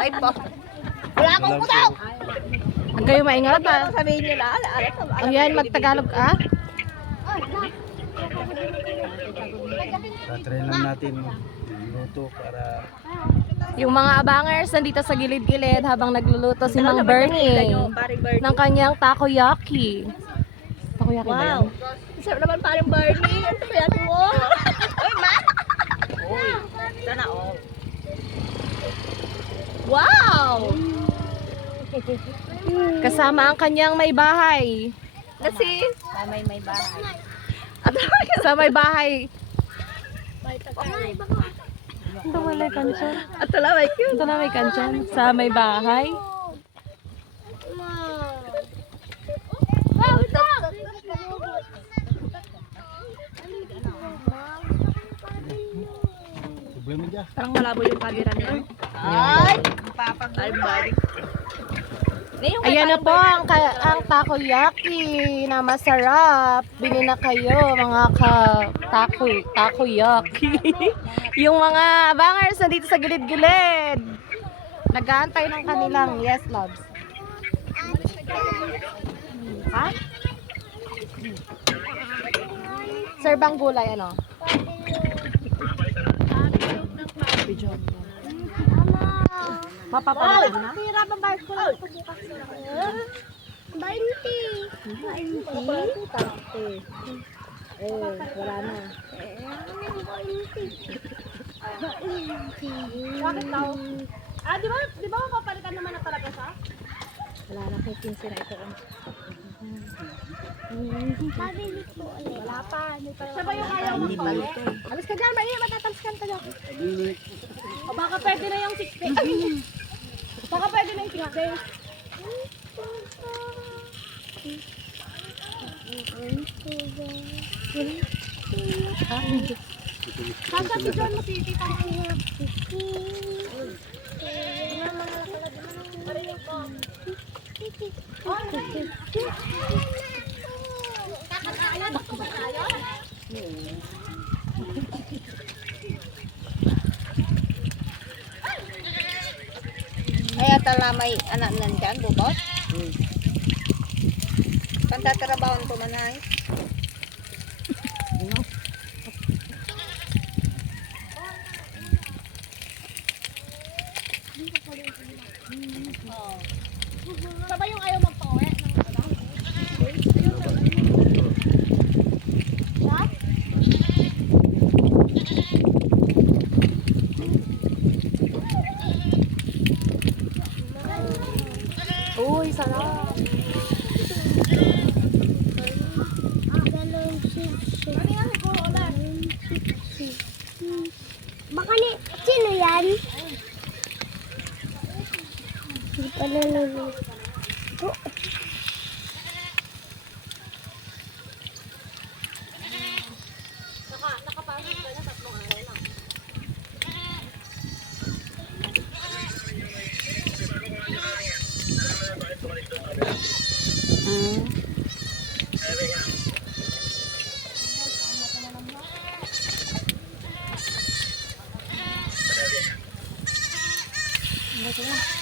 Ay po. Wala akong puto. Ang kayo maingat ha. Sabihin nyo lang. Ayan, magtagalog ka. Tatry lang natin luto para Yung mga abangers nandito sa gilid-gilid habang nagluluto si Mang Bernie ng kanyang takoyaki. Takoyaki ba yan? Sarap naman parang Barney. Ano kaya ito mo? Uy, ma! Uy, sana all. Wow! Kasama ang kanyang may bahay. Kasi, may bahay. Sa may bahay. Ito wala kansyon. At wala, may cute. Ito na may kansyon. Sa may bahay. problema dyan. Parang malabo yung camera niya. Ay! Papag-balik. Ayan na po ang takoyaki na masarap. Bili na kayo mga takoyaki. Yung mga bangers nandito sa gilid-gilid. Nag-aantay ng kanilang yes loves. Ha? Sir bang gulay ano? Mapapanood na? Tira ba ba ko lang bukas na? 20. 20? Wala na. 20. Bakit daw? Di ba mapapalitan naman na talaga siya? Wala na kay 15 na ito. Wala pa. Siya ba yung ayaw magpalit? Alis ka dyan, Maria. Matatalskan ka dyan. O baka pwede na yung 6 days. Baka pwede na yung 6 days. Sasa si John mo si Tita Maria. Kaya tala may anak nandyan, bubot? Pantatrabawan ko man ay. Sabay yung ayaw magpawe. Uy, sarap. Baka ni, sino yan? Hindi pa nalulog. Nakapasok ka na 3 araw lang. Ano